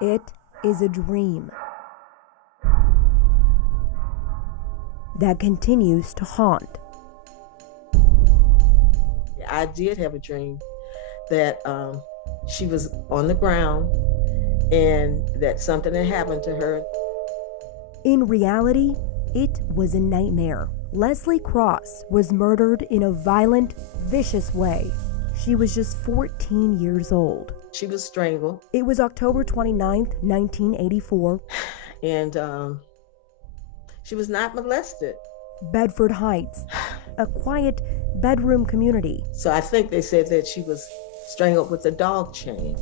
It is a dream that continues to haunt. I did have a dream that she was on the ground and that something had happened to her. In reality, it was a nightmare. Leslie Cross was murdered in a violent, vicious way. She was just 14 years old. She was strangled. It was October 29th, 1984. And she was not molested. Bedford Heights, a quiet bedroom community. So I think they said that she was strangled with a dog chain.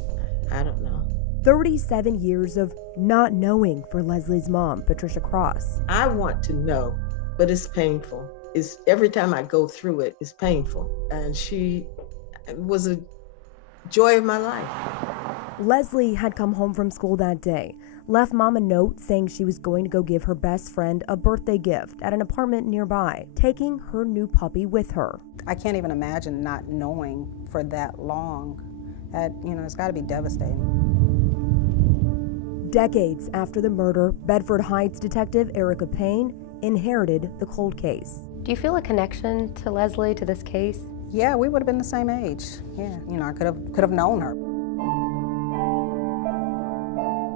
I don't know. 37 years of not knowing for Leslie's mom, Patricia Cross. I want to know, but it's painful. Every time I go through it, it's painful. And she was a joy of my life. Leslie had come home from school that day, left mom a note saying she was going to go give her best friend a birthday gift at an apartment nearby, taking her new puppy with her. I can't even imagine not knowing for that long. It's got to be devastating. Decades after the murder, Bedford Heights detective Erica Payne inherited the cold case. Do you feel a connection to Leslie, to this case? Yeah, we would have been the same age. Yeah, I could have known her.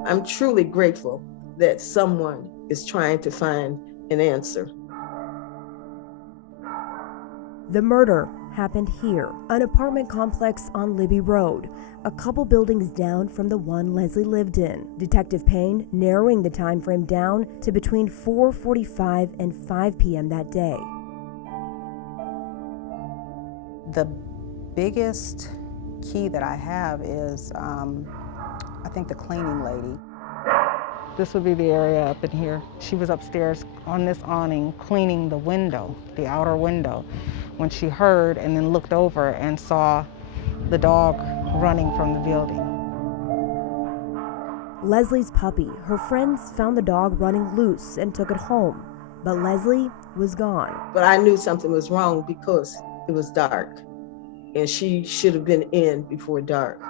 I'm truly grateful that someone is trying to find an answer. The murder happened here, an apartment complex on Libby Road, a couple buildings down from the one Leslie lived in. Detective Payne narrowing the time frame down to between 4:45 and 5 p.m. that day. The biggest key that I have is, I think, the cleaning lady. This would be the area up in here. She was upstairs on this awning cleaning the window, the outer window, when she heard and then looked over and saw the dog running from the building. Leslie's puppy. Her friends found the dog running loose and took it home, but Leslie was gone. But I knew something was wrong because it was dark, and she should have been in before dark.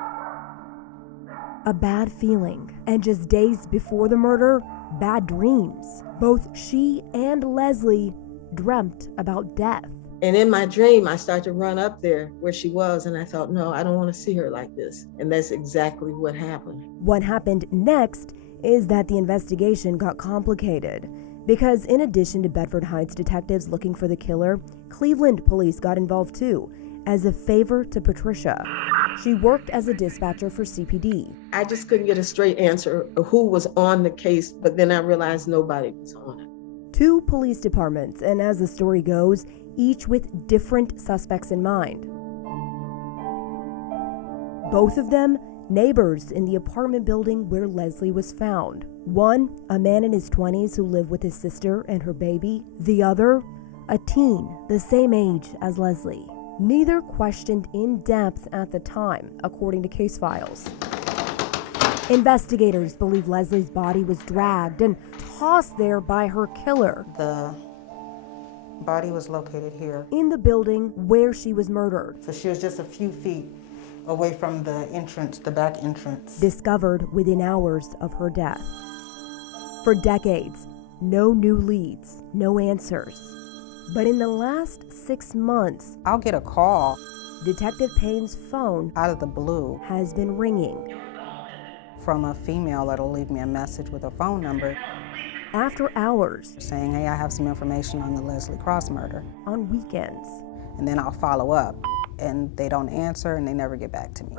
A bad feeling, and just days before the murder, bad dreams. Both she and Leslie dreamt about death. And in my dream, I started to run up there where she was, and I thought, no, I don't want to see her like this. And that's exactly what happened. What happened next is that the investigation got complicated, because in addition to Bedford Heights detectives looking for the killer, Cleveland police got involved too, as a favor to Patricia. She worked as a dispatcher for CPD. I just couldn't get a straight answer of who was on the case, but then I realized nobody was on it. 2 police departments, and as the story goes, each with different suspects in mind. Both of them neighbors in the apartment building where Leslie was found. One, a man in his 20s who lived with his sister and her baby. The other, a teen, the same age as Leslie. Neither questioned in depth at the time, according to case files. Investigators believe Leslie's body was dragged and tossed there by her killer. The body was located here. In the building where she was murdered. So she was just a few feet away from the entrance, the back entrance. Discovered within hours of her death. For decades, no new leads, no answers. But in the last 6 months, I'll get a call. Detective Payne's phone, out of the blue, has been ringing. From a female that'll leave me a message with a phone number. After hours. Saying, hey, I have some information on the Leslie Cross murder. On weekends. And then I'll follow up, and they don't answer and they never get back to me.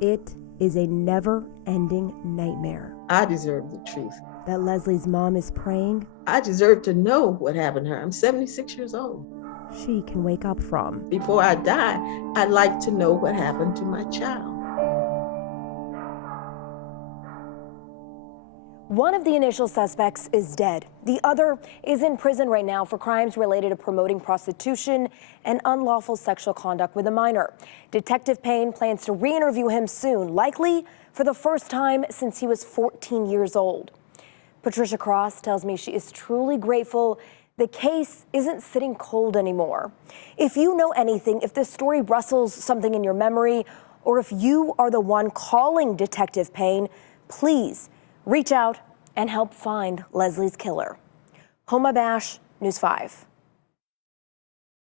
It is a never-ending nightmare. I deserve the truth. That Leslie's mom is praying. I deserve to know what happened to her. I'm 76 years old. She can wake up from. Before I die, I'd like to know what happened to my child. One of the initial suspects is dead. The other is in prison right now for crimes related to promoting prostitution and unlawful sexual conduct with a minor. Detective Payne plans to re-interview him soon, likely for the first time since he was 14 years old. Patricia Cross tells me she is truly grateful the case isn't sitting cold anymore. If you know anything, if this story rustles something in your memory, or if you are the one calling Detective Payne, please reach out and help find Leslie's killer. Homa Bash, News 5.